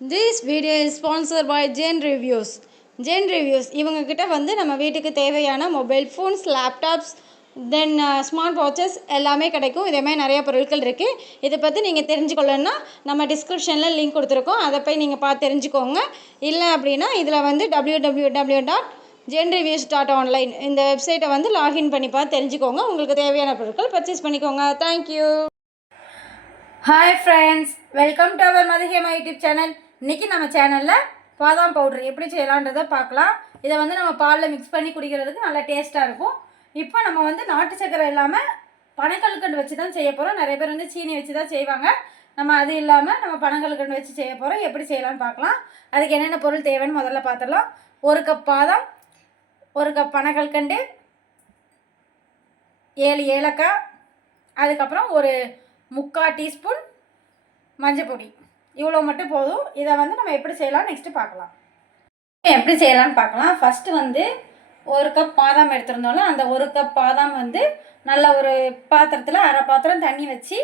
This video is sponsor by Zen Reviews Zen Reviews இவங்கக்கிட்ட வந்து நம்ம வீட்டுக்கு தேவையான mobile phones laptops then smart watches எல்லாமே கிடைக்கும். இதே மாதிரி நிறைய பொருட்கள் இருக்குது இதை பற்றி நீங்கள் தெரிஞ்சுக்கொள்ளணும்னா நம்ம டிஸ்கிரிப்ஷனில் லிங்க் கொடுத்துருக்கோம். அதை போய் நீங்கள் பார்த்து தெரிஞ்சுக்கோங்க. இல்லை அப்படின்னா இதில் வந்து W W W dot Zen Reviews dot online இந்த வெப்சைட்டை வந்து லாகின் பண்ணி பார்த்து தெரிஞ்சுக்கோங்க. உங்களுக்கு தேவையான பொருட்கள் பர்ச்சேஸ் பண்ணிக்கோங்க. Thank you hi friends welcome to our Mathihema YouTube channel இன்றைக்கி நம்ம சேனலில் பாதாம் பவுடர் எப்படி செய்யலான்றதை பார்க்கலாம். இதை வந்து நம்ம பாலில் மிக்ஸ் பண்ணி குடிக்கிறதுக்கு நல்லா டேஸ்ட்டாக இருக்கும். இப்போ நம்ம வந்து நாட்டு சக்கரை இல்லாமல் பனக்கல்கண்டு வச்சு தான் செய்ய போகிறோம் நிறைய பேர் வந்து சீனி வச்சு தான் செய்வாங்க. நம்ம அது இல்லாமல் நம்ம பனங்கல்கண்டு வச்சு செய்ய போகிறோம் எப்படி செய்யலாம்னு பார்க்கலாம். அதுக்கு என்னென்ன பொருள் தேவைன்னு முதல்ல பார்த்துடலாம். ஒரு கப் பாதாம் ஒரு கப் பனக்கல்கண்டு ஏழு ஏலக்காய் அதுக்கப்புறம் ஒரு முக்கால் டீஸ்பூன் மஞ்சள் பொடி இவ்வளோ மட்டும் போதும். இதை வந்து நம்ம எப்படி செய்யலாம்? நெக்ஸ்ட்டு பார்க்கலாம். எப்படி செய்யலாம்னு பார்க்கலாம். ஃபஸ்ட்டு வந்து ஒரு கப் பாதாம் எடுத்திருந்தோம்ல அந்த ஒரு கப் பாதாம் வந்து நல்ல ஒரு பாத்திரத்தில் அரை பாத்திரம் தண்ணி வச்சு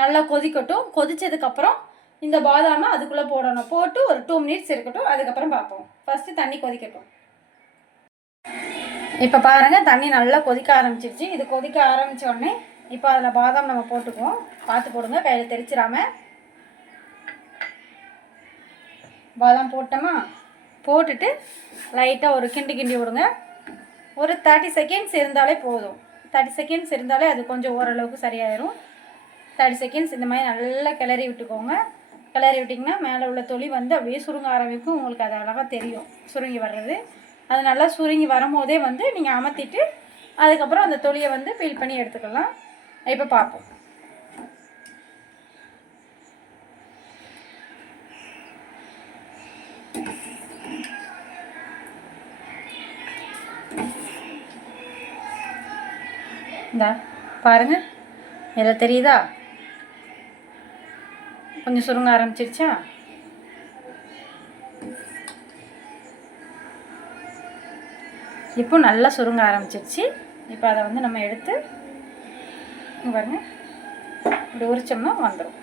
நல்லா கொதிக்கட்டும். கொதிச்சதுக்கப்புறம் இந்த பாதாமை அதுக்குள்ளே போடணும். போட்டு ஒரு டூ மினிட்ஸ் இருக்கட்டும். அதுக்கப்புறம் பார்ப்போம். ஃபஸ்ட்டு தண்ணி கொதிக்கட்டும். இப்போ பாருங்கள் தண்ணி நல்லா கொதிக்க ஆரம்பிச்சிருச்சு. இது கொதிக்க ஆரம்பிச்ச உடனே இப்போ அதில் பாதாம் நம்ம போட்டுக்குவோம். பார்த்து போடுங்க. கையில் தெரிச்சிடாமல் பாதாம் போட்டோமா? போட்டுட்டு லைட்டாக ஒரு கிண்டி கிண்டி விடுங்க. ஒரு தேர்ட்டி செகண்ட்ஸ் இருந்தாலே போதும். தேர்ட்டி செகண்ட்ஸ் இருந்தாலே அது கொஞ்சம் ஓரளவுக்கு சரியாயிடும் தேர்ட்டி செகண்ட்ஸ் இந்த மாதிரி நல்லா கிளறி விட்டுக்கோங்க. கிளறி விட்டிங்கன்னா மேலே உள்ள தொளி வந்து அப்படியே சுருங்க ஆரம்பிக்கும். உங்களுக்கு அது அழகாக தெரியும் சுருங்கி வர்றது. அது நல்லா சுருங்கி வரும்போதே வந்து நீங்கள் அமர்த்திட்டு அதுக்கப்புறம் அந்த தொளியை வந்து ஃபில் பண்ணி எடுத்துக்கலாம். இப்போ பார்ப்போம். இந்தா பாருங்க. இதில் தெரியுதா? கொஞ்சம் சுருங்க ஆரம்பிச்சிருச்சா? இப்போ நல்லா சுருங்க ஆரம்பிச்சிருச்சு. இப்போ அதை வந்து நம்ம எடுத்து பாருங்கள் பாருங்க. இப்படி உரிச்சோம்னா வந்துடும்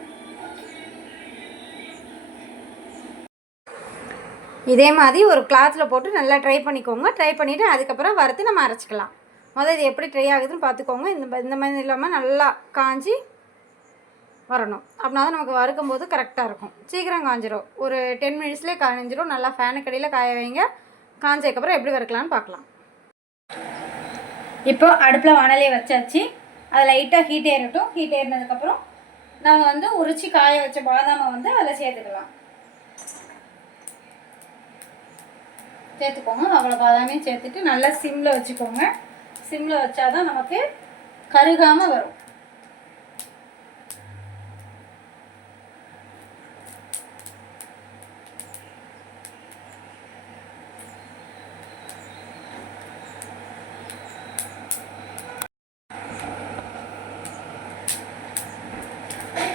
இதே மாதிரி ஒரு கிளாத்தில் போட்டு நல்லா ட்ரை பண்ணிக்கோங்க. ட்ரை பண்ணிவிட்டு அதுக்கப்புறம் வறுத்து நம்ம அரைச்சிக்கலாம். முதல்ல இது எப்படி ட்ரை ஆகுதுன்னு பார்த்துக்கோங்க. இந்த இந்த மாதிரி இல்லாமல் நல்லா காஞ்சி வரணும். அப்படின்னா தான் நமக்கு வறுக்கும் போது கரெக்டாக இருக்கும். சீக்கிரம் காஞ்சிரும். ஒரு டென் மினிட்ஸ்லேயே காஞ்சிரும். நல்லா ஃபேனுக்கு அடியில் காய வைங்க. காஞ்சதுக்கப்புறம் எப்படி வறுக்கலாம்னு பார்க்கலாம். இப்போ அடுப்பில் வானலே வச்சாச்சு. அது லைட்டாக ஹீட் ஏறட்டும். ஹீட் ஏறினதுக்கப்புறம் நம்ம வந்து உரிச்சு காய வச்ச பாதாமை வந்து அதில் சேர்த்துக்கலாம். சேர்த்துக்கோங்க. அவ்வளோ பாதாமே சேர்த்துட்டு நல்லா சிம்மில் வச்சுக்கோங்க. சிம்மில் வச்சாதான் நமக்கு கருகாமல் வரும்.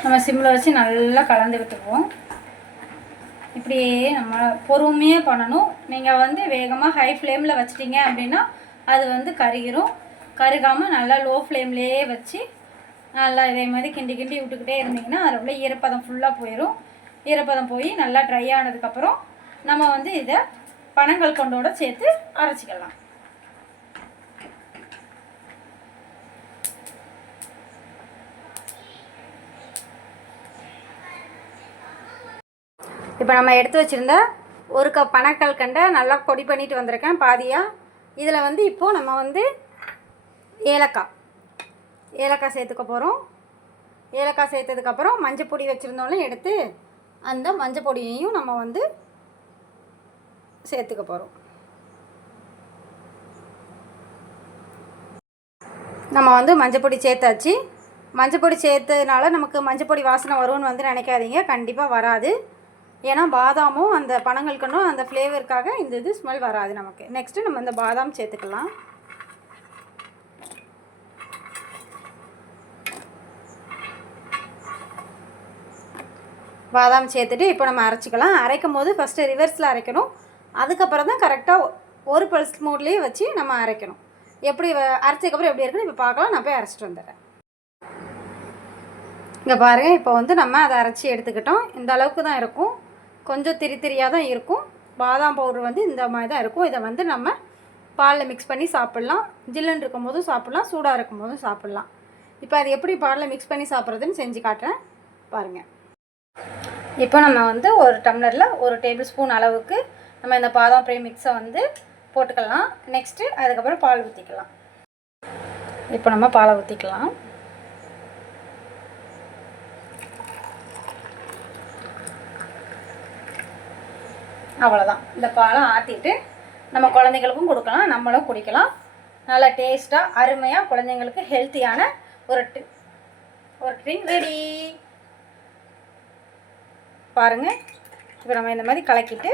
நம்ம சிம்மில் வச்சு நல்லா கலந்து விட்டுக்குவோம் இப்படியே நம்ம பொறுமையாக பண்ணணும். நீங்கள் வந்து வேகமாக ஹை ஃப்ளேமில் வச்சிட்டிங்க அப்படின்னா அது வந்து கருகிரும். கருகாமல் நல்லா லோ ஃப்ளேம்லேயே வச்சு நல்லா இதே மாதிரி கிண்டி கிண்டி விட்டுக்கிட்டே இருந்தீங்கன்னா அதில் உள்ள ஈரப்பதம் ஃபுல்லாக போயிடும் ஈரப்பதம் போய் நல்லா ட்ரை ஆனதுக்கப்புறம் நம்ம வந்து இதை பனங்கள் கொண்டோட சேர்த்து அரைச்சிக்கலாம். இப்போ நம்ம எடுத்து வச்சுருந்த ஒரு கப் பனக்கல் கண்டை நல்லா பொடி பண்ணிட்டு வந்திருக்கேன் பாதியாக இதில் வந்து இப்போது நம்ம வந்து ஏலக்காய். ஏலக்காய் சேர்த்துக்க போகிறோம் ஏலக்காய் சேர்த்ததுக்கப்புறம் மஞ்சள் பொடி வச்சுருந்தோம்ல எடுத்து அந்த மஞ்சள் பொடியையும் நம்ம வந்து சேர்த்துக்க போகிறோம் நம்ம வந்து மஞ்சள் பொடி சேர்த்தாச்சு. மஞ்சள் பொடி சேர்த்ததுனால நமக்கு மஞ்சள் பொடி வாசனை வரும்னு வந்து நினைக்காதீங்க. கண்டிப்பாக வராது. ஏன்னா பாதாமும் அந்த பனங்கல்கண்டும் அந்த ஃப்ளேவருக்காக இந்த இது ஸ்மெல் வராது நமக்கு. நெக்ஸ்ட்டு நம்ம இந்த பாதாம் சேர்த்துக்கலாம். பாதாம் சேர்த்துட்டு இப்போ நம்ம அரைச்சிக்கலாம். அரைக்கும் போது ஃபஸ்ட்டு ரிவர்ஸில் அரைக்கணும். அதுக்கப்புறம் தான் கரெக்டாக ஒரு பல்ஸ் மோட்லேயே வச்சு நம்ம அரைக்கணும். எப்படி அரைச்சதுக்கப்புறம் எப்படி இருக்குன்னு இப்போ பார்க்கலாம். நான் போய் அரைச்சிட்டு வந்துடுறேன். இங்கே பாருங்கள் இப்போ வந்து நம்ம அதை அரைச்சி எடுத்துக்கிட்டோம். இந்த அளவுக்கு தான் இருக்கும். கொஞ்சம் திரி திரியாக தான் இருக்கும். பாதாம் பவுடர் வந்து இந்த மாதிரி தான் இருக்கும். இதை வந்து நம்ம பாலில் மிக்ஸ் பண்ணி சாப்பிட்லாம். ஜில்லுன்னு இருக்கும் போதும் சாப்பிட்லாம். சூடாக இருக்கும் போதும் சாப்பிட்லாம். இப்போ அது எப்படி பாலில் மிக்ஸ் பண்ணி சாப்பிட்றதுன்னு செஞ்சு காட்டுறேன். பாருங்கள் இப்போ நம்ம வந்து ஒரு டம்ளரில் ஒரு டேபிள் ஸ்பூன் அளவுக்கு நம்ம இந்த பாதாம் ப்ரே மிக்ஸை வந்து போட்டுக்கலாம். நெக்ஸ்ட்டு அதுக்கப்புறம் பால் ஊற்றிக்கலாம் இப்போ நம்ம பாலை ஊற்றிக்கலாம் அவ்வளோதான் இந்த பாலை ஆற்றிட்டு நம்ம குழந்தைங்களுக்கும் கொடுக்கலாம் நம்மளும் குடிக்கலாம். நல்லா டேஸ்ட்டாக அருமையாக குழந்தைங்களுக்கு ஹெல்த்தியான ஒரு ட்ரி ஒரு ட்ரிங்க் ரெடி பாருங்கள் இப்போ நம்ம இந்த மாதிரி கலக்கிட்டு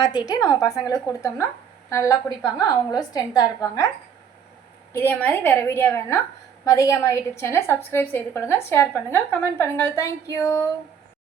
ஆற்றிட்டு நம்ம பசங்களுக்கு கொடுத்தோம்னா நல்லா குடிப்பாங்க. அவங்களும் ஸ்ட்ரென்த்தாக இருப்பாங்க. இதே மாதிரி வேறு வீடியோ வேணால் மதியம்மா யூடியூப் சேனலை சப்ஸ்கிரைப் செய்து கொள்ளுங்கள் ஷேர் பண்ணுங்கள் கமெண்ட் பண்ணுங்கள். தேங்க்யூ